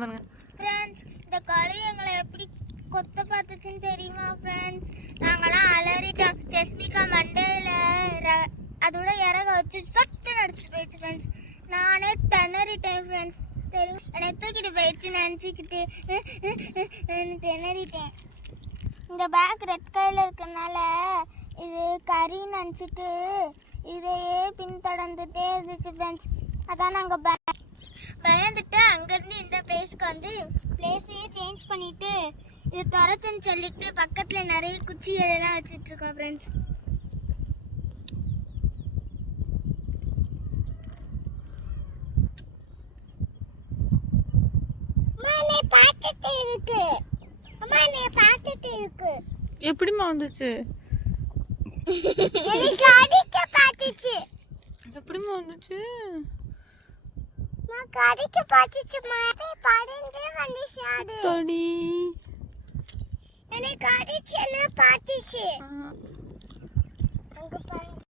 பாருங்க ஃப்ரெண்ட்ஸ். இந்த களி எங்களை எப்படி கொத்த பார்த்துச்சுன்னு தெரியுமா ஃப்ரெண்ட்ஸ்? நாங்களாம் அலறிட்டோம். ஜெஸ்மிகா மண்டையில் அதோட இறக வச்சு சொட்டு நடிச்சுட்டு போயிடுச்சு ஃப்ரெண்ட்ஸ். நானே திணறிட்டேன் ஃப்ரெண்ட்ஸ். தெரியும் என்னை தூக்கிட்டு போயிடுச்சு நினச்சிக்கிட்டு திணறிட்டேன். இந்த பேக் ரெட் கலரில் இருக்கனால இது கறின்னு நினச்சிட்டு இதையே பின்தொடர்ந்துட்டே இருந்துச்சு ஃப்ரெண்ட்ஸ். அதான் நாங்கள் பயந்துட்டு அங்கேருந்து இந்த பிளேஸ்க்கு வந்து பிளேஸையே சேஞ்ச் பண்ணிவிட்டு இது துரத்துன்னு சொல்லிட்டு பக்கத்தில் நிறைய குச்சிகளெல்லாம் வச்சிட்ருக்கோம் ஃப்ரெண்ட்ஸ். எப்படிமா வந்துச்சு? எப்படிமா வந்துச்சு? கடிக்க பாத்துச்சு மாதிரி படந்தே வந்துச்சு. அது தடி எனக்கு கடிச்சுன்னா பாத்துச்சு. அங்க பாரு.